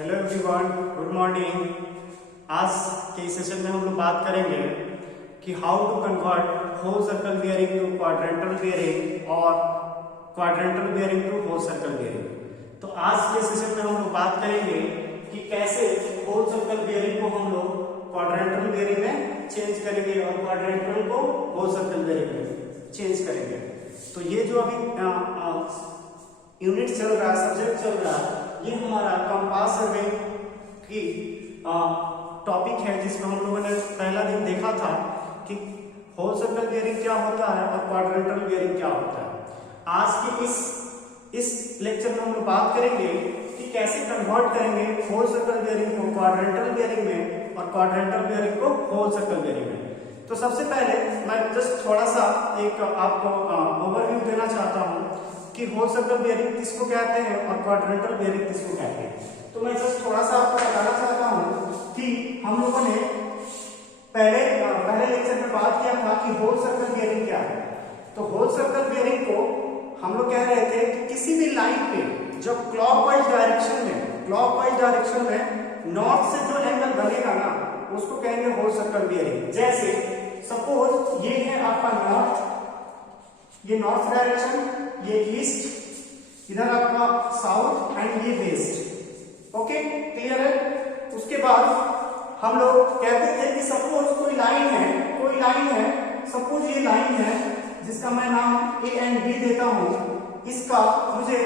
Hello everyone, good morning. आज के इस सेशन में हम लोग बात करेंगे कि how to convert whole circle bearing to quadrantal bearing और quadrantal bearing to whole circle bearing. तो आज के सेशन में हम लोग बात करेंगे कि कैसे होल सर्कल बेयरिंग को हम लोग क्वाड्रेंटल बेयरिंग में चेंज करेंगे और क्वाड्रेंटल को होल सर्कल बेयरिंग में चेंज करेंगे। तो ये जो अभी यूनिट चल रहा है, सब्जेक्ट चल रहा है, ये हमारा कंपास सर्वे की टॉपिक है, जिसमें हम लोगों ने पहला दिन देखा था कि होल सर्कल बेयरिंग क्या होता है और क्वाड्रेंटल बेयरिंग क्या होता है। आज के इस लेक्चर में हम लोग बात करेंगे कि कैसे कन्वर्ट करेंगे होल सर्कल बेयरिंग को क्वाड्रेंटल बेयरिंग में और क्वाड्रेंटल बेयरिंग को होल सर्कल बेयरिंग में। तो सबसे पहले मैं जस्ट थोड़ा सा एक आपको ओवरव्यू देना चाहता हूँ कि होल सर्कल बेयरिंग किसको कहते हैं और क्वाड्रेंटल बेयरिंग किसको कहते हैं। तो मैं जस्ट थोड़ा सा आपको बताना चाहता हूं कि हम लोगों ने पहले लेक्चर में बात किया था कि होल सर्कल बेयरिंग क्या है। तो होल सर्कल बेयरिंग को हम लोग कह रहे थे कि किसी भी लाइन पे जब क्लॉकवाइज डायरेक्शन में नॉर्थ से जो एंगल बनेगा ना, उसको कहेंगे होल सर्कल बेयरिंग। जैसे सपोज ये है आपका नॉर्थ, ये नॉर्थ डायरेक्शन, ये ईस्ट, इधर आपका साउथ एंड ये वेस्ट। ओके, क्लियर है। उसके बाद हम लोग कहते थे कि सपोज कोई लाइन है, सपोज ये लाइन है जिसका मैं नाम ए एंड बी देता हूं, इसका मुझे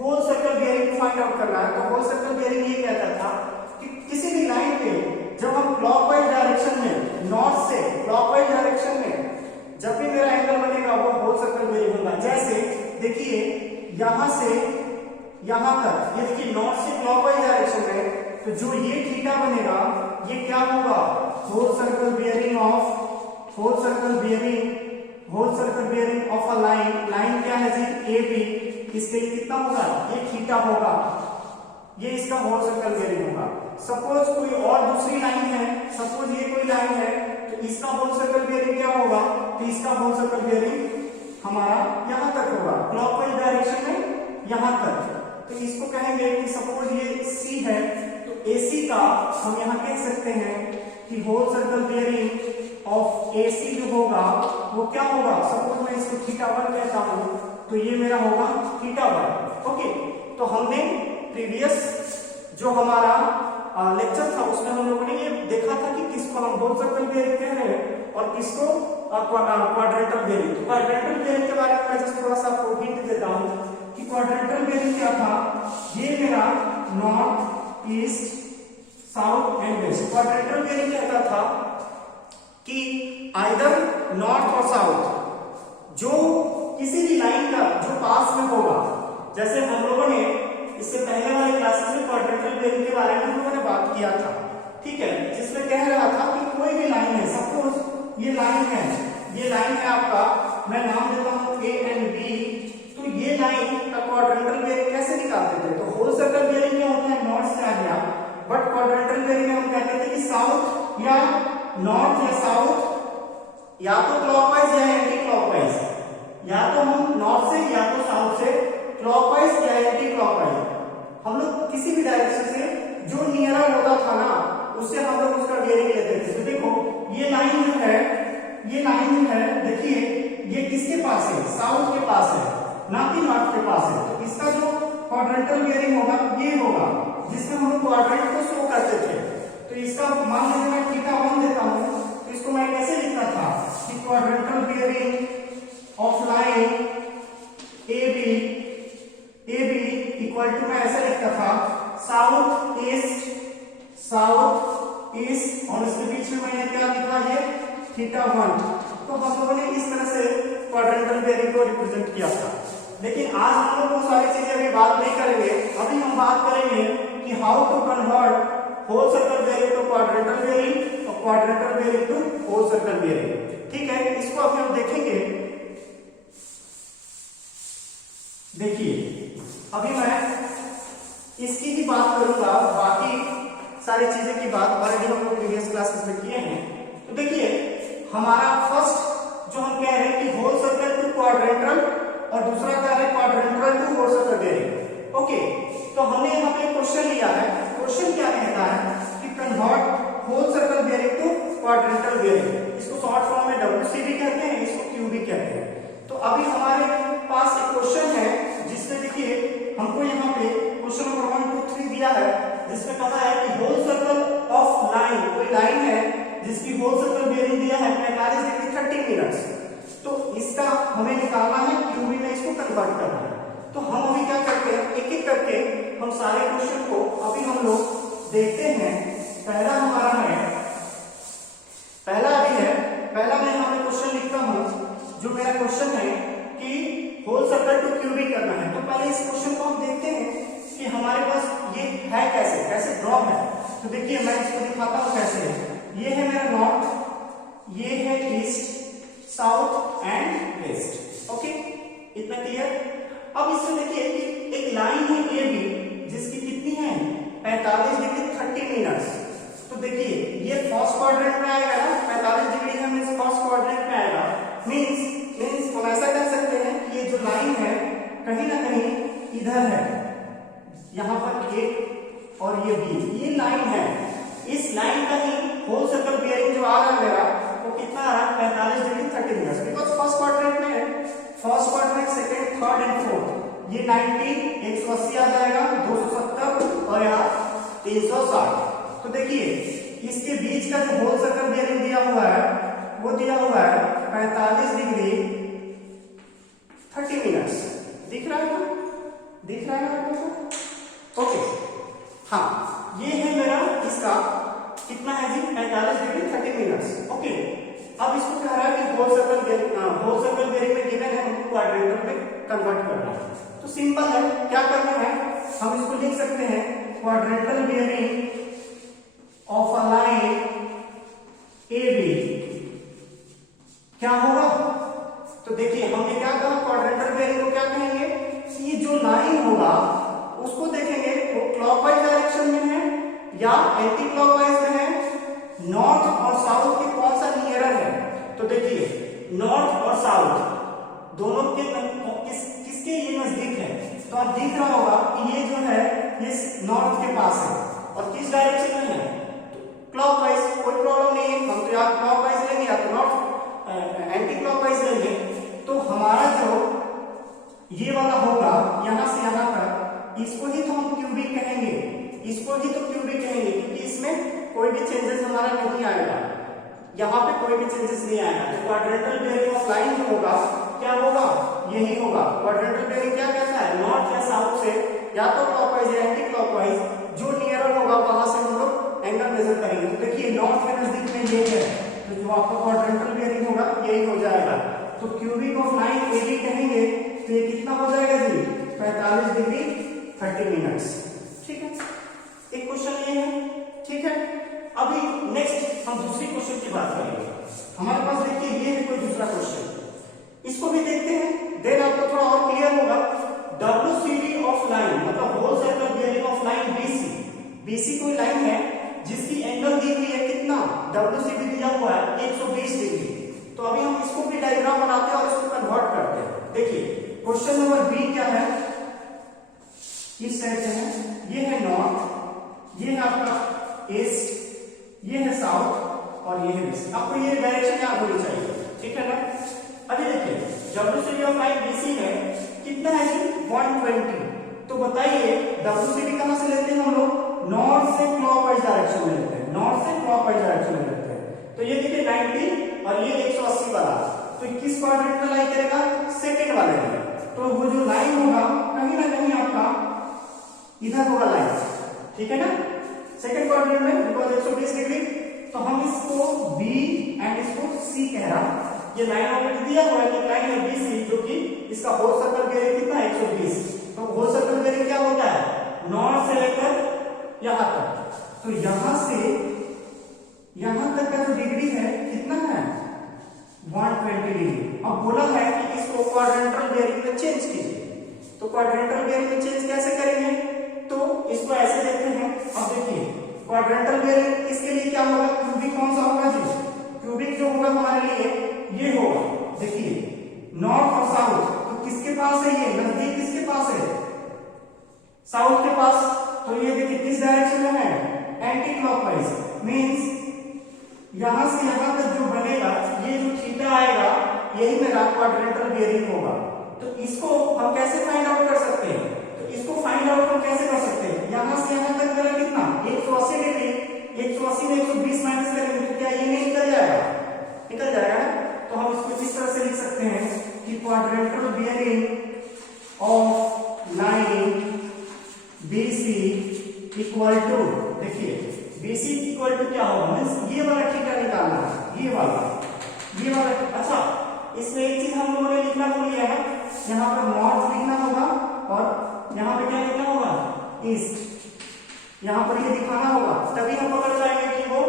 whole circle bearing find out करना है। तो होल सर्कल बेयरिंग ये कहता था कि किसी भी लाइन पे जब हम क्लॉकवाइज डायरेक्शन में, नॉर्थ से क्लॉकवाइज डायरेक्शन में जब भी मेरा एंगल बनेगा वो होल सर्कल बेयरिंग होगा। जैसे देखिए यहां से यहां तक, ये देखिए नॉर्थ से क्लॉकवाइज डायरेक्शन में, तो जो ये थीटा बनेगा ये क्या होगा, whole circle bearing of a line क्या है जी, ए बी। इसके लिए कितना होगा, ये थीटा होगा, ये इसका होल सर्कल बेयरिंग होगा। सपोज कोई और दूसरी लाइन है, सपोज ये कोई लाइन है, तो इसका होल सर्कल बेयरिंग क्या होगा, तो इसका होल सर्कल बेयरिंग हमारा यहां तक होगा, क्लॉकवाइज डायरेक्शन में यहां तक। तो इसको कहेंगे कि सपोज ये सी है, तो एसी का हम यहां कह सकते हैं कि whole circle bearing of AC जो होगा वो क्या होगा, सपोज मैं इसको थीटा 1 कहता हूं, तो ये मेरा होगा थीटा 1। ओके, तो हमने प्रीवियस जो हमारा लेक्चर था उसमें हम लोगों ने ये देखा था कि किसको हम होल सर्कल बेयरिंग कह रहे हैं और किसको क्वाड्रेंटल बेयरिंग। तो क्वाड्रेंटल बेयरिंग के बारे में मैं जस्ट थोड़ा सा आपको हिंट देता हूं कि क्वाड्रेंटल बेयरिंग क्या था। ये मेरा north, east, south and west. Quadrantal bearing कहता था कि आइदर नॉर्थ और साउथ जो किसी भी लाइन का जो पास में होगा, जैसे हम लोगों ने इससे पहले वाले क्लासेस में क्वाड्रेंटल बेयरिंग के बारे में हम लोगों ने बात किया था, ठीक है, जिसमें कह रहा था कि कोई भी लाइन है, सपोज ये लाइन है आपका, मैं नाम देता हूं ए एंड बी। तो ये लाइन का क्वाड्रेंटल बेयरिंग कैसे निकालते थे, तो होल सर्कल बेयरिंग क्या होता है, नॉर्थ से आ गया, बट क्वाड्रेंटल बेयरिंग में हम कहते थे कि साउथ या नॉर्थ या साउथ, या तो क्लॉकवाइज या एंटी क्लॉकवाइज, या तो हम नॉर्थ से या तो साउथ से, क्लॉकवाइज या एंटी क्लॉकवाइज, हम लोग किसी भी डायरेक्शन से जो नियरर होता था ना उससे हम लोग उसका बेयरिंग लेते थे। तो देखो ये लाइन जो है, देखिए ये किसके पास है, साउथ के पास है, ना कि नॉर्थ के पास है। तो इसका जो क्वाड्रेंटल बेयरिंग होगा ये होगा, जिसमें हम लोग क्वाड्रेंट को शो करते थे। तो इसका मान लीजिए मैं थीटा 1 देता हूं, तो इसको मैं कैसे लिखता था कि quadrantal bearing of line A B equal to, मैं ऐसे लिखता था साउथ ईस्ट, और इसके बीच में मैंने क्या लिखा, ये थीटा 1। तो हम लोगों ने इस तरह से क्वाड्रेंटल बेयरिंग को रिप्रेजेंट किया था। लेकिन आज हम लोग वो सारी चीजें अभी बात नहीं करेंगे। अभी हम बात करेंगे कि how to convert whole circle bearing to quadrantal bearing और quadrantal bearing to whole circle bearing, ठीक है। इसको अभी हम देखेंगे। देखिए अभी मैं इसकी ही बात करूंगा, बाकी सारी चीजें की बात ऑलरेडी हम लोग प्रीवियस क्लासेस में किए हैं। तो देखिए हमारा फर्स्ट जो हम कह रहे हैं कि होल सर्कल टू क्वाड्रेंटल और दूसरा कह रहे हैं quadrantal to whole circle bearing. Okay, तो हमने यहाँ पे क्वेश्चन लिया है होल सर्कल बेयरिंग दिया है 45 डिग्री 30 मिनट्स, तो इसका हमें निकालना है, क्यूबी में इसको कन्वर्ट करना है। तो हम अभी क्या करते हैं, एक एक करके हम सारे क्वेश्चन को अभी हम लोग देखते हैं। पहला हमारा है, पहला अभी है, पहला मैं यहाँ पे क्वेश्चन लिखता हूँ। जो मेरा क्वेश्चन है कि होल सर्कल टू क्यूबिक करना है, तो पहले इस क्वेश्चन को हम देखते हैं कि हमारे पास ये है कैसे कैसे ड्रॉ है। तो देखिए मैं इसको दिखाता हूँ कैसे है। ये है मेरा नॉर्थ, ये है east, south and west. Okay, इतना क्लियर। अब इसमें देखिए कि एक लाइन है ए बी जिसकी कितनी है 45 डिग्री 30 मिनट्स। तो देखिए ये फर्स्ट क्वाड्रेंट में आएगा ना, 45 डिग्री है मींस फर्स्ट क्वाड्रेंट में आएगा। मींस हम ऐसा कर सकते हैं कि ये जो लाइन है कहीं ना कहीं इधर है, यहाँ पर एक और ये बी, ये लाइन है। इस लाइन का ही होल सर्कल बेयरिंग जो आ रहा है मेरा वो कितना आ रहा है 45 degree 30 minutes, because first quadrant में है। First quadrant, second, third and fourth, ये 90 180 आ जाएगा, 270 और यहाँ 360। तो देखिए इसके बीच का जो होल सर्कल बेयरिंग दिया हुआ है वो दिया हुआ है 45 डिग्री 30 मिनट्स। दिख रहा है ना, दिख रहा है ना आपको? ओके, हाँ ये है मेरा इसका कितना है जी 45 डिग्री 30 मिनट्स। ओके, अब इसको कह रहा है कि होल सर्कल बेयरिंग में गिवन है, हमको क्वाड्रेंटल में कन्वर्ट करना है। तो सिंपल है, क्या करना है, हम इसको लिख सकते हैं quadrantal bearing of a line A B क्या होगा। तो देखिए हमने क्या कहा, क्वाड्रेंटल बेयरिंग को क्या कहेंगे, ये जो लाइन होगा उसको देखेंगे वो क्लॉकवाइज डायरेक्शन में है या एंटी क्लॉकवाइज में है, नॉर्थ और साउथ के कौन सा नियरर है। तो देखिए नॉर्थ और साउथ दोनों के किसके ये नजदीक है। तो आप दिख रहा होगा कि ये जो है ये नॉर्थ के पास है और किस डायरेक्शन में है, क्लॉकवाइज। कोई प्रॉब्लम नहीं है, हम तो या क्लॉकवाइज लेंगे या तो नॉर्थ एंटी क्लॉकवाइज लेंगे। तो हमारा जो ये वाला होगा यहां से यहां तक, इसको ही तो हम क्यूबिक कहेंगे, इसको ही तो क्यूबिक कहेंगे, क्योंकि इसमें कोई भी चेंजेस हमारा नहीं आएगा, यहाँ पे कोई भी चेंजेस नहीं आएगा। तो क्वाड्रेंटल बेयरिंग ऑफ लाइन जो होगा क्या होगा, यही होगा। क्वाड्रेंटल बेयरिंग क्या कहता है, नॉर्थ या साउथ से या तो क्लॉकवाइज या एंटी क्लॉकवाइज, जो नियरर होगा वहां से हम लोग एंगल मेजर करेंगे। तो देखिए नॉर्थ के नजदीक में ये है, तो जो आपका क्वाड्रेंटल बेयरिंग होगा यही हो जाएगा। तो QB of line A B कहेंगे तो ये कितना हो जाएगा जी 45 डिग्री 30 मिनट्स। ठीक है, एक क्वेश्चन ये है। ठीक है, अभी नेक्स्ट हम दूसरी क्वेश्चन की बात करेंगे। हमारे पास देखिए ये है कोई दूसरा क्वेश्चन, इसको भी देखते हैं, देन आपको थोड़ा और क्लियर होगा। WCB ऑफ लाइन मतलब whole circle bearing of line BC, BC कोई लाइन है जिसकी एंगल दी हुई है कितना, WCB दिया हुआ है 120 डिग्री। तो अभी हम इसको भी डायग्राम बनाते हैं और इसको कन्वर्ट करते हैं। देखिए क्वेश्चन नंबर बी क्या है, इस साइड से है, ये है नॉर्थ, ये है आपका ईस्ट, ये है साउथ और ये है वेस्ट। आपको ये डायरेक्शन याद होनी चाहिए, ठीक है ना। अभी देखिए WCB ऑफ लाइन BC है कितना है जी 120। तो बताइए WCB कहां से लेते हैं हम लोग, नॉर्थ से क्लॉकवाइज डायरेक्शन में लेते हैं, नॉर्थ से क्लॉकवाइज डायरेक्शन में लेते हैं। तो ये देखिए 90 और ये 180 वाला, तो किस क्वाड्रेंट में लाई करेगा, सेकंड वाले में। तो वो जो लाइन होगा कहीं ना कहीं आपका इधर होगा लाइन, ठीक है ना, सेकंड क्वाड्रेंट में, बिकॉज 120 डिग्री। तो हम इसको B एंड इसको C कह रहा हूं। ये लाइन ऑलरेडी दिया हुआ है कि लाइन है BC, जो कि इसका होल सर्कल बेयरिंग कितना है 120। तो होल सर्कल बेयरिंग क्या होता है, नॉर्थ से लेकर यहां तक। तो यहां से यहां तक का जो डिग्री है कितना है 120 डिग्री। अब बोला है कि इसको क्वाड्रेंटल बेयरिंग में चेंज कीजिए। तो क्वाड्रेंटल बेयरिंग में चेंज कैसे करेंगे, तो इसको ऐसे देखते हैं। अब देखिए क्वाड्रेंटल बेयरिंग इसके लिए क्या होगा, क्यूबिक कौन सा होगा जी, क्यूबिक जो होगा हमारे लिए ये होगा। देखिए नॉर्थ और साउथ, तो किसके पास है, ये नजदीक किसके पास है, साउथ के पास। तो ये देखिए किस डायरेक्शन में है, एंटी क्लॉकवाइज। मींस यहां से यहां तक जो बनेगा, ये जो थीटा आएगा यही मेरा क्वाड्रेंटल बेयरिंग होगा। तो इसको हम कैसे फाइंड आउट कर सकते हैं, तो इसको फाइंड आउट हम कैसे कर सकते हैं, यहां से यहां तक मेरा कितना 180 डिग्री, 180 में 120 माइनस करेंगे तो क्या ये नहीं निकल लाइन BC इक्वल टू, देखिए BC इक्वल टू क्या होगा, मीन्स ये वाला थीटा निकालना है, ये वाला। अच्छा, इसमें एक चीज हम लोगों ने लिखना भूल गया है, यहाँ पर नॉर्थ लिखना होगा और यहाँ पे क्या लिखना होगा, ईस्ट। यहाँ पर ये दिखाना होगा, तभी हम पकड़ पाएंगे कि वो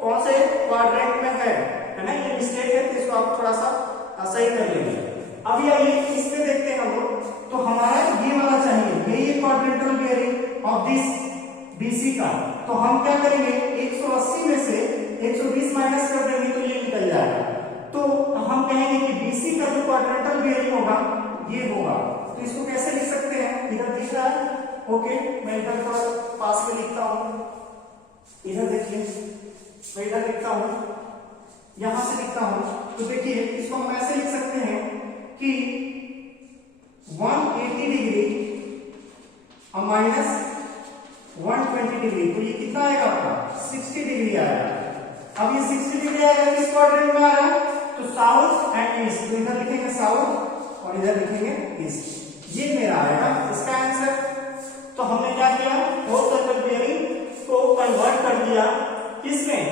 कौन से क्वाड्रेंट में है ना। ये मिस्टेक है तो इसको आप थोड़ा सा सही कर लेंगे। अब आइए इस पे देखते हैं हम लोग, तो हमारा ये वाला चाहिए, ये quadrantal bearing of this BC का। तो हम क्या करेंगे, 180 में से 120 माइनस कर देंगे तो ये निकल जाएगा। तो हम कहेंगे कि BC का जो क्वाड्रेंटल बेयरिंग होगा ये होगा। तो इसको कैसे लिख सकते हैं, इधर दिख रहा है, ओके मैं इधर थोड़ा पास में लिखता हूं, इधर देखिए मैं इधर लिखता हूं, यहां से लिखता हूं। तो देखिए इसको हम ऐसे लिख सकते हैं कि 180 डिग्री और माइनस 120 डिग्री, तो ये कितना आएगा आपका, 60 डिग्री आएगा। अब ये 60 डिग्री आएगा किस क्वाड्रेंट में आ रहा है, तो साउथ एंड ईस्ट। तो इधर लिखेंगे साउथ और इधर लिखेंगे ईस्ट, ये मेरा आएगा इसका आंसर। तो हमने क्या किया, होल सर्कल बेयरिंग को कन्वर्ट कर दिया किसमें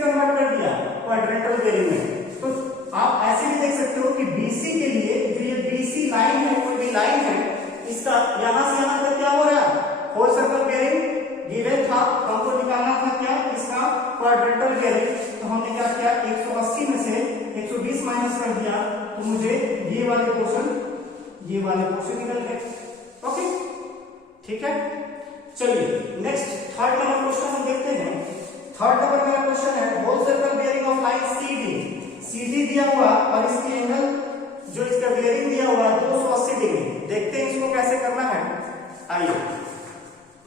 कन्वर्ट कर दिया, क्वाड्रेंटल बेयरिंग में। तो आप ऐसे भी देख सकते हो कि BC के लिए जो ये BC लाइन है, कोई भी लाइन है, इसका यहां से यहां तक क्या हो रहा है, होल सर्कल बेयरिंग गिवन था, हमको निकालना था क्या, इसका क्वाड्रेंटल बेयरिंग। तो हमने क्या किया, 180 में से 120 माइनस कर दिया, तो मुझे ये वाले पोर्शन निकल गए। ओके ठीक है, चलिए नेक्स्ट थर्ड नंबर क्वेश्चन हम देखते हैं। थर्ड नंबर मेरा क्वेश्चन है, whole circle bearing of line CD दिया हुआ और इसकी एंगल जो इसका बेयरिंग दिया हुआ है 280 डिग्री। देखते हैं इसको कैसे करना है, आइए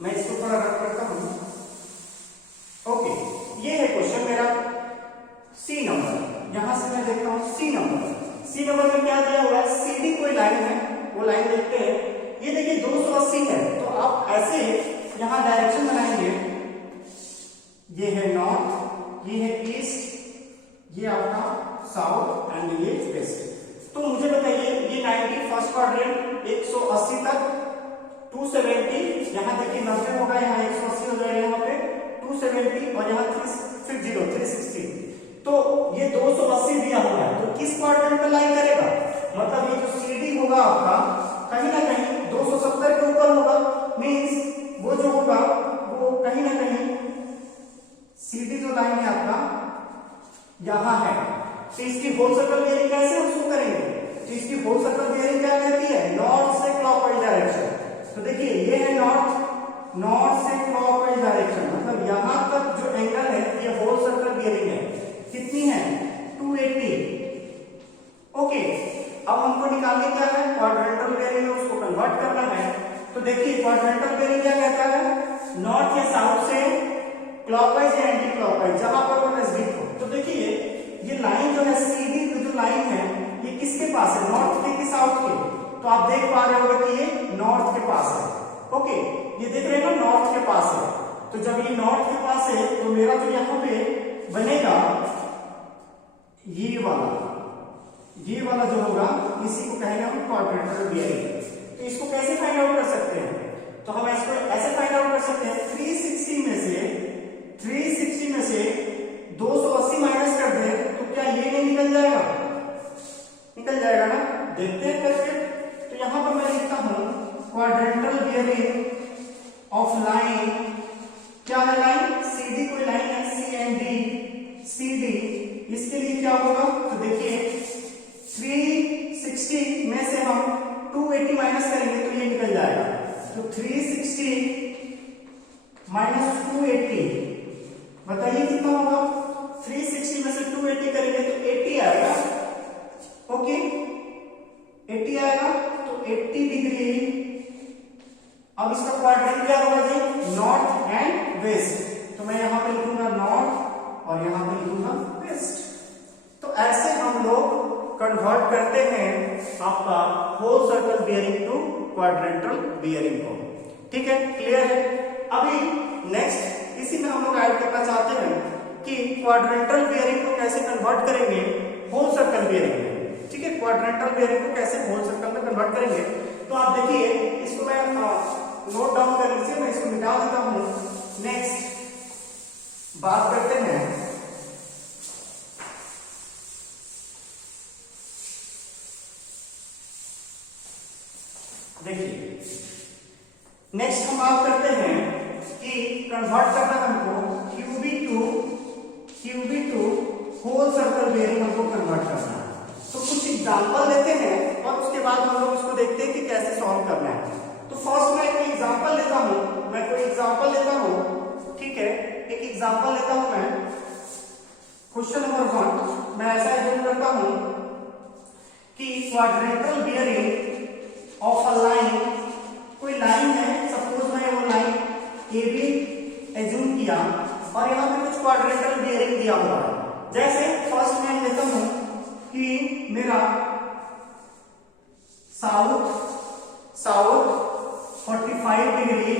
मैं इसको थोड़ा रख करता हूं। ओके, ये है क्वेश्चन मेरा C नंबर, यहां से मैं देखता हूं C नंबर में क्या दिया हुआ है, CD कोई लाइन है, वो लाइन देखते हैं। ये देखिए 280 है, तो आप ऐसे यहां डायरेक्शन बनाएंगे, ये है नॉर्थ, ये है ईस्ट, ये आपका साउथ एंड ये वेस्ट। तो मुझे बताइए ये 90 फर्स्ट क्वाड्रेंट 180 तक 270, यहाँ देखिए 90 होगा, यहाँ 180 हो जाएगा, यहाँ पे 270 और यहाँ 360। तो ये 280 दिया हुआ है, तो किस क्वाड्रेंट में लाई करेगा, मतलब ये जो CD होगा आपका कहीं ना कहीं 270 के ऊपर होगा, मींस वो जो होगा वो कहीं ना कहीं CD जो लाइन है आपका यहां है। तो इसकी होल सर्कल बेयरिंग कैसे हम शुरू करेंगे, तो इसकी होल सर्कल बेयरिंग क्या कहती है, नॉर्थ से क्लॉकवाइज डायरेक्शन। तो देखिए ये है नॉर्थ से क्लॉकवाइज डायरेक्शन, मतलब यहां तक जो एंगल है ये होल सर्कल बेयरिंग है, कितनी है 280। ओके, अब हमको निकालने क्या है, क्वाड्रेंटल बेयरिंग में उसको कन्वर्ट करना है। तो देखिए क्वाड्रेंटल बेयरिंग क्या कहता है, नॉर्थ या साउथ से क्लॉकवाइज या एंटी क्लॉकवाइज, जहां पर वो नजदीक हो। तो देखिए ये लाइन जो है CD की जो लाइन है ये किसके पास है, नॉर्थ के कि साउथ के, तो आप देख पा रहे होंगे कि ये नॉर्थ के पास है। ओके, ये देख रहे हैं ना, नॉर्थ के पास है। तो जब ये नॉर्थ के पास है तो मेरा जो यहाँ पे बनेगा ये वाला जो होगा इसी को कहेंगे हम क्वाड्रेंटल बेयरिंग। तो इसको कैसे फाइंड आउट कर सकते हैं, तो हम इसको ऐसे फाइंड आउट कर सकते हैं, 360 में से 280 माइनस कर दे तो क्या ये नहीं निकल जाएगा ना, देखते हैं करके। तो यहां पर मैं लिखता हूं क्वाड्रेंटल बेयरिंग ऑफ लाइन, क्या है लाइन, CD कोई लाइन है, CD, इसके लिए क्या होगा, तो देखिए 360 में से हम 280 माइनस करेंगे तो ये निकल जाएगा। तो 360 माइनस 280, बताइए कितना होगा, 360 में से 280 करेंगे तो 80 आएगा। ओके 80 आएगा, तो 80 डिग्री। अब इसका क्वाड्रेंट क्या होगा जी, नॉर्थ एंड वेस्ट। तो मैं यहां पे लिखूंगा नॉर्थ और यहां पे लिखूंगा वेस्ट। तो ऐसे हम लोग कन्वर्ट करते हैं आपका whole circle bearing to quadrantal bearing को। ठीक है, क्लियर है। अभी नेक्स्ट इसी में हम लोग ऐड करना चाहते हैं कि क्वाड्रेंटल बेयरिंग को कैसे कन्वर्ट करेंगे होल सर्कल बेयरिंग में। ठीक है, क्वाड्रेंटल बेयरिंग को कैसे होल सर्कल में कन्वर्ट करेंगे। तो आप देखिए इसको नोट डाउन कर लीजिए, मैं इसको मिटा देता हूं। नेक्स्ट बात करते हैं देखिए, नेक्स्ट हम बात करते हैं कि कन्वर्ट करना हमको QB to whole circle bearing हमको कन्वर्ट करना है। तो कुछ एग्जांपल लेते हैं और उसके बाद हम लोग इसको देखते हैं कि कैसे सॉल्व करना है। तो फर्स्ट मैं एक एग्जांपल लेता हूं, ठीक है, एक एग्जांपल लेता हूं मैं। क्वेश्चन नंबर 1 मैं ऐसा एज्यूम करता हूं कि quadrantal bearing of a line, कोई लाइन है, सपोज मैं वो लाइन ए बी एज्यूम किया और यहाँ पे कुछ क्वाड्रेंटल बेयरिंग दिया हुआ है। जैसे फर्स्ट मैं लेता हूं कि मेरा साउथ 45 डिग्री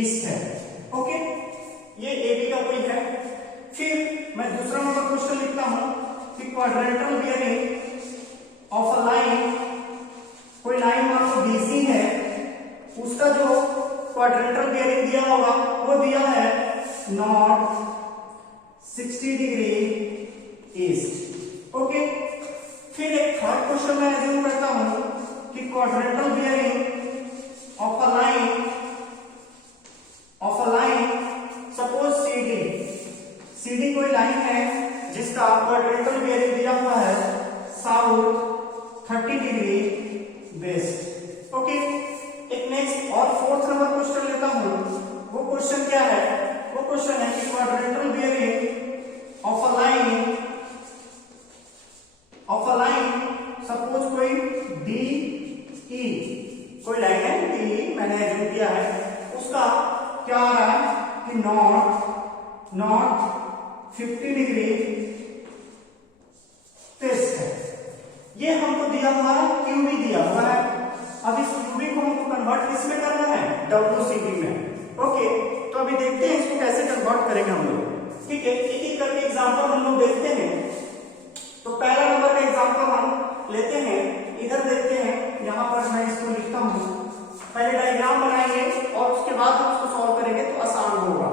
ईस्ट है, ओके, ये ए बी का कोई है। फिर मैं दूसरा नंबर क्वेश्चन लिखता हूं कि quadrantal bearing of a line, कोई लाइन मान लो बीसी है, उसका जो क्वाड्रेंटल बेयरिंग दिया होगा वो दिया है नॉर्थ 60 डिग्री ईस्ट, ओके। फिर एक थर्ड क्वेश्चन मैं एज्यूम करता हूं कि quadrantal bearing of a line suppose CD कोई लाइन है जिसका क्वाड्रेंटल बेयरिंग दिया हुआ है साउथ 30 डिग्री वेस्ट, ओके। एक नेक्स्ट और फोर्थ नंबर क्वेश्चन लेता हूं। वो क्वेश्चन क्या है? वो क्वेश्चन है कि quadrantal bearing of a line suppose कोई DE, कोई लाइन है DE मैंने एज्यूम किया है, उसका क्या आ रहा है कि नॉर्थ 50 डिग्री वेस्ट है। ये हमको दिया हुआ है, क्यूबी दिया हुआ है। अब इस क्यूबी को हमको कन्वर्ट किसमें करना है? WCB में, ओके। तो अभी देखते हैं इसको कैसे कन्वर्ट करेंगे हम लोग, ठीक है। एक एक करके एग्जांपल हम लोग देखते हैं। तो पहला नंबर का एग्जांपल हम लेते हैं, इधर देखते हैं, यहाँ पर मैं इसको लिखता हूँ। पहले डायग्राम बनाएंगे और उसके बाद हम इसको सॉल्व करेंगे तो आसान होगा।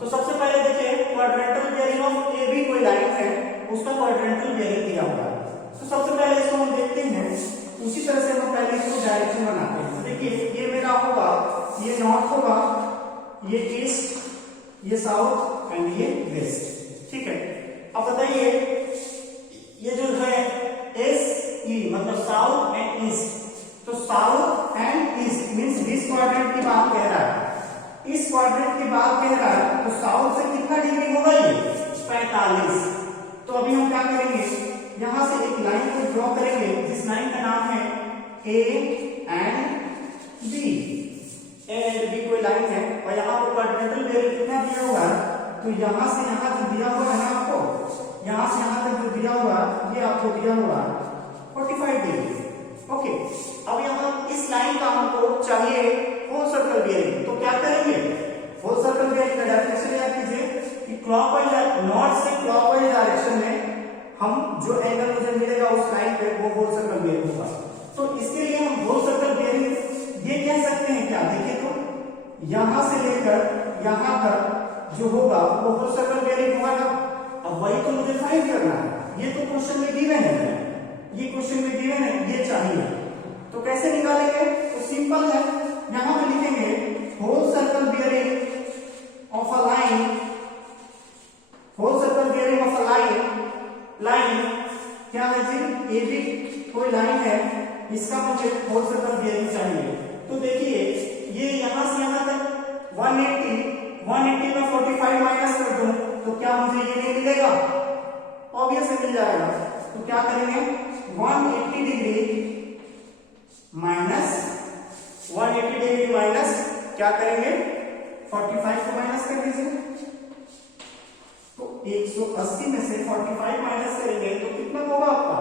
तो सबसे पहले देखिए, क्वाड्रेंटल बेयरिंग ऑफ AB कोई लाइन है, उसका क्वाड्रेंटल बेयरिंग दिया हुआ है। तो सबसे पहले इसको हम देखते हैं, उसी तरह से हम पहले इसको डायरेक्शन बनाते हैं। देखिए, ये मेरा होगा, ये नॉर्थ होगा, ये ईस्ट, ये साउथ एंड ये वेस्ट, ठीक है। अब बताइए, ये जो है SE मतलब साउथ एंड ईस्ट, तो south and east means this quadrant की बात कह रहा है, इस क्वाड्रेंट की बात कह रहा है। तो साउथ से कितना डिग्री होगा? ये 45। तो अभी हम क्या करेंगे, यहां से एक लाइन को ड्रॉ करेंगे जिस लाइन का नाम है A and B। A and B कोई लाइन है और यहाँ पर क्वाड्रेंटल बेयरिंग कितना दिया हुआ है? तो यहाँ से यहाँ जो दिया हुआ है ना आपको, यहाँ से यहाँ तक जो दिया हुआ है, ये आपको दिया हुआ है 45 डिग्री, ओके। अब यहाँ इस लाइन का हमको चाहिए होल सर्कल बेयरिंग। तो क्या करेंगे, होल सर्कल बेयरिंग का डायरेक्शन याद कीजिए कि क्लॉकवाइज, नॉर्थ से क्लॉकवाइज डायरेक्शन में हम जो एंगल मुझे मिलेगा उस लाइन पे वो होल सर्कल बेयरिंग होगा। तो इसके लिए हम होल सर्कल बेयरिंग ये कह सकते हैं क्या? देखिए, तो यहां से लेकर यहां तक जो होगा वो होल सर्कल बेयरिंग होगा ना। अब वही तो मुझे फाइंड करना है, ये तो क्वेश्चन में गिवन है, ये क्वेश्चन में गिवन है, ये चाहिए। तो कैसे निकालेंगे? तो सिंपल है, यहां पे लिखेंगे whole circle bearing of a line, whole circle bearing of a line क्या है जी? AB कोई लाइन है, इसका मुझे होल सर्कल बेयरिंग चाहिए। तो देखिए, ये यहां से यहां तक 180 में 45 माइनस कर दूं तो क्या मुझे ये नहीं मिलेगा? ऑब्वियसली मिल जाएगा। तो क्या करेंगे, 180 डिग्री माइनस क्या करेंगे, 45 को माइनस कर दीजिए। तो 180 में से 45 माइनस करेंगे तो कितना होगा आपका?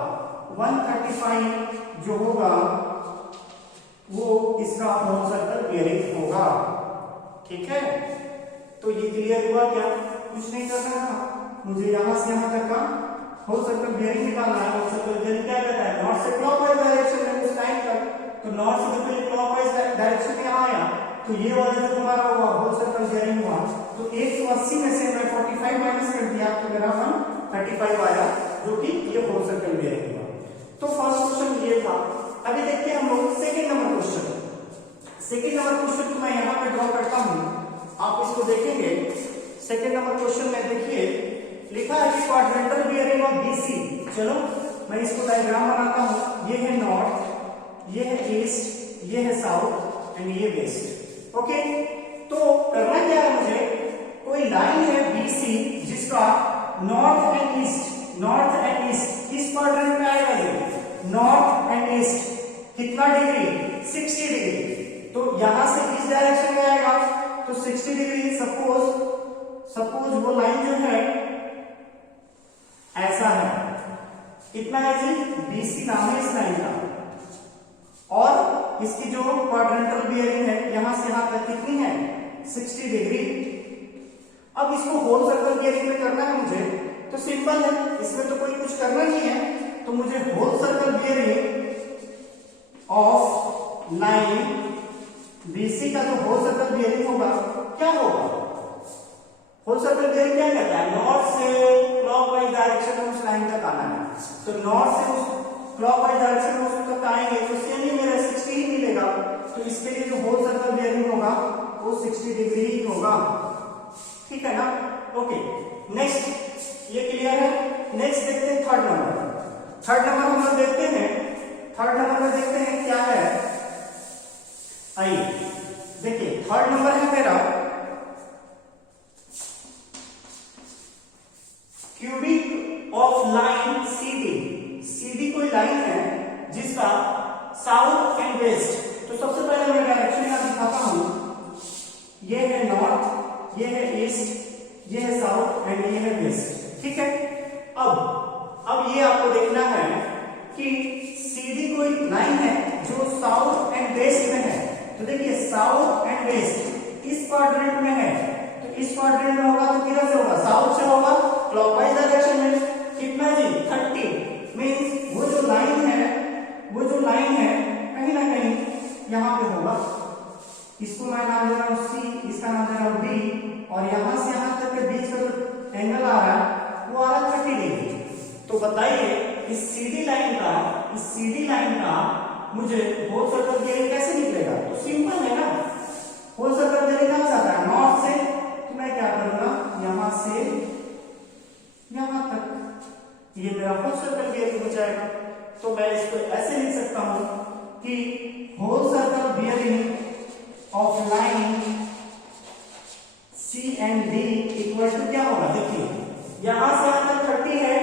135 जो होगा वो इसका होल सर्कल बेयरिंग होगा, ठीक है। तो ये क्लियर हुआ क्या? कुछ नहीं करना है, मुझे यहां से यहां तक का होल सर्कल बेयरिंग निकालना है। होल सर्कल बेयरिंग क्या कहता है? नॉर्थ से क्लॉकवाइज डायरेक्शन में उस लाइन तक, तो नॉर्थ से क्लॉकवाइज डायरेक्शन में आया तो ये वाला जो हमारा हुआ होल सर्कल बियरिंग हुआ, तो 180 में से मैं 45 माइनस कर दिया तो मेरा 135 आया, जो कि ये होल सर्कल बियरिंग हुआ। तो फर्स्ट क्वेश्चन ये था। अभी देखते हैं हम लोग second number question. Second number question को मैं यहाँ पे ड्रॉ करता हूँ, आप इसको देखेंगे। सेकंड नंबर क्वेश्चन में देखिए लिखा है कि क्वाड्रेंटल बियरिंग ऑफ बीसी। चलो मैं इसको डायग्राम बनाता हूँ। ये है नॉर्थ, ये है ईस्ट, ये है साउथ एंड ये वेस्ट। ओके, तो करना क्या है मुझे, कोई लाइन है बीसी जिसका नॉर्थ एंड ईस्ट इस क्वाड्रेंट में आएगा। ये नॉर्थ एंड ईस्ट कितना डिग्री, 60 डिग्री। तो यहां से इस डायरेक्शन में आएगा तो 60 डिग्री। सपोज वो लाइन जो है ऐसा है, कितना है जी, बीसी नाम है इस लाइन का। और इसकी जो क्वाड्रेंटल बियरिंग है यहां से यहां तक कितनी है, 60 डिग्री। अब इसको होल सर्कल बियरिंग में करना है मुझे, तो सिंपल है, इसमें तो कोई कुछ करना नहीं है। तो मुझे whole circle bearing of line BC का जो होल सर्कल बियरिंग होगा क्या होगा, होल सर्कल बियरिंग क्या कहता है, नॉर्थ से क्लॉकवाइज डायरेक्शन में उस लाइन तक आना है। तो नॉर्थ से उस क्लॉकवाइज डायरेक्शन में उस तक आएंगे तो सेम ही मेरा 60 ही मिलेगा। तो इसके लिए जो होल सर्कल बियरिंग होगा वो 60 डिग्री ही होगा। ठीक है ना। ओके, नेक्स्ट ये क्लियर है। नेक्स्ट देखते हैं थर्ड नंबर हम लोग देखते हैं। थर्ड नंबर में देखते हैं क्या है, आइए देखिए। थर्ड नंबर है मेरा क्यूबिक ऑफ लाइन सीडी कोई लाइन है जिसका साउथ एंड वेस्ट। तो सबसे पहले मैं डायरेक्शन यहां दिखाता हूं। ये है नॉर्थ, ये है ईस्ट, ये है साउथ एंड ये है वेस्ट। ठीक है। अब ये आपको देखना है कि सीडी कोई लाइन है जो साउथ एंड वेस्ट में है। तो देखिए साउथ एंड वेस्ट इस क्वाड्रेंट में है, तो इस क्वाड्रेंट में होगा तो किधर से होगा, साउथ से होगा, क्लॉकवाइज डायरेक्शन में। कितना जी, 30। मींस वो जो लाइन है कहीं ना कहीं यहां पे होगा। इसको मैं नाम दे रहा हूं सी, इसका नाम दे रहा हूं बी, और यहां से यहां तक के बीच का जो एंगल आ रहा है वो आ रहा है 30 डिग्री। तो बताइए इस सीडी लाइन का मुझे होल सर्कल बियरिंग कैसे निकलेगा। तो सिंपल है ना, होल सर्कल बियरिंग कहां से आता है, नॉर्थ से। तो मैं क्या करूंगा, यहां से यहां तक ये मेरा होल सर्कल बियरिंग हो जाएगा। तो मैं इसको ऐसे लिख सकता हूं कि whole circle bearing of line C and D equal to क्या होगा, देखिए यहां से यहां तक 30 है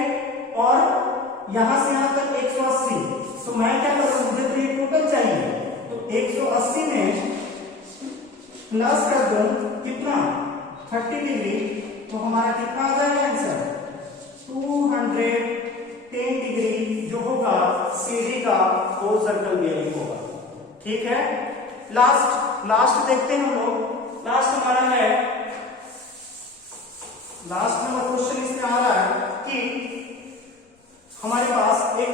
और यहां से यहां तक 180। तो मैं क्या करूंगा, मुझे तो ये टोटल चाहिए, तो 180 में प्लस कर दूं कितना, 30 डिग्री। तो हमारा कितना आ जाएगा आंसर, 210 डिग्री जो होगा सीडी का होल सर्कल बियरिंग होगा। ठीक है। लास्ट देखते हैं हम लोग। लास्ट हमारा है, लास्ट नंबर क्वेश्चन इसमें आ रहा है कि हमारे पास एक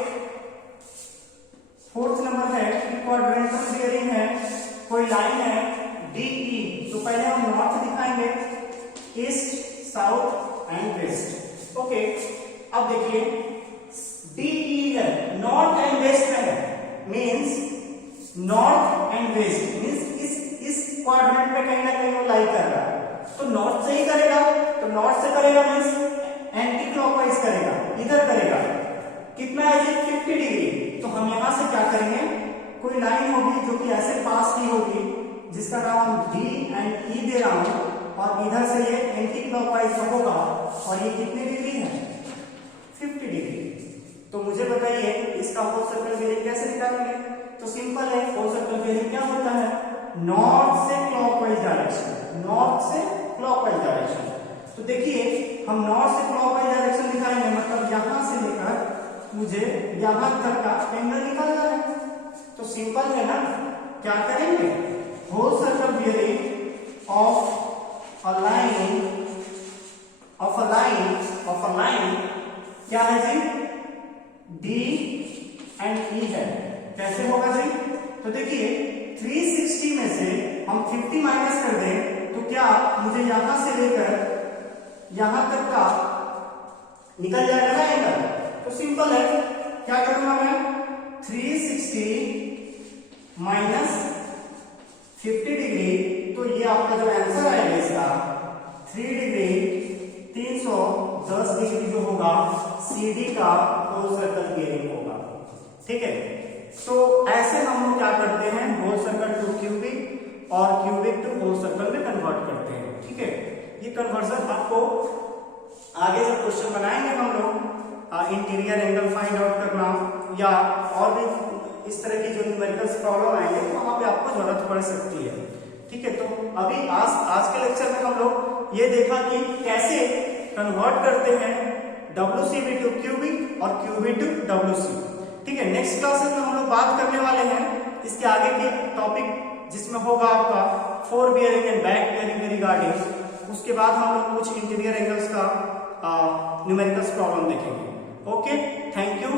फोर्थ नंबर है कि क्वाड्रेंटल बियरिंग है, कोई लाइन है डीई। तो पहले हम नॉर्थ दिखाएंगे, east, south and west. Okay, अब देखिए डीई है, नॉर्थ एंड वेस्ट में है। Means north and west means इस क्वाड्रेंट में कहीं ना कहीं वो लाई कर रहा है। तो नॉर्थ से ही करेगा, तो नॉर्थ से करेगा मींस एंटी क्लॉकवाइज करेगा, इधर करेगा। कितना है जी, 50 डिग्री। तो हम यहां से क्या करेंगे, कोई लाइन होगी जो कि ऐसे पास की होगी जिसका नाम डी एंड ई दे रहा हूं, और इधर से ये एंटी क्लॉकवाइज होगा, और ये कितनी डिग्री है, 50 डिग्री। तो मुझे बताइए इसका होल सर्कल बियरिंग कैसे निकालेंगे। तो सिंपल है, होल सर्कल बियरिंग क्या होता है, नॉर्थ से क्लॉकवाइज डायरेक्शन, नॉर्थ से क्लॉकवाइज डायरेक्शन। तो देखिए हम नॉर्थ से क्लॉकवाइज डायरेक्शन दिखाएंगे, मतलब यहां से लेकर मुझे यहां तक का एंगल निकालना है। तो सिंपल है ना, क्या करेंगे, whole circle bearing of a line क्या है जी, डी एंड ई है। कैसे होगा जी, तो देखिए 360 में से हम 50 यहां तक का निकल जाएगा ना एंगल, तो सिंपल है, क्या करूंगा मैं 360 माइनस 50 डिग्री, तो ये आपका जो आंसर आएगा इसका 3 डिग्री 310 डिग्री जो होगा CD का होल सर्कल बियरिंग होगा। ठीक है, तो ऐसे हम लोग क्या करते हैं, होल सर्कल टू क्यूबिक और क्यूबिक टू होल सर्कल में कन्वर्ट करते हैं। ठीक है, ये कन्वर्जन आपको आगे जब क्वेश्चन बनाएंगे हम लोग इंटीरियर एंगल फाइंड आउट करना या और भी इस तरह की जो न्यूमेरिकल्स प्रॉब्लम आएंगे तो वहां पे आपको जरूरत पड़ सकती है। ठीक है, तो अभी आज के लेक्चर में हम लोग ये देखा कि कैसे कन्वर्ट करते हैं WCB टू क्यूबिक और क्यूबिक टू WC। ठीक है, नेक्स्ट क्लासेस में हम लोग बात करने वाले हैं इसके आगे के टॉपिक जिसमें होगा आपका four bearing and back bearing के रिगार्डिंग। उसके बाद हम लोग कुछ इंटीरियर एंगल्स का न्यूमेरिकल्स प्रॉब्लम देखेंगे। Okay, thank you.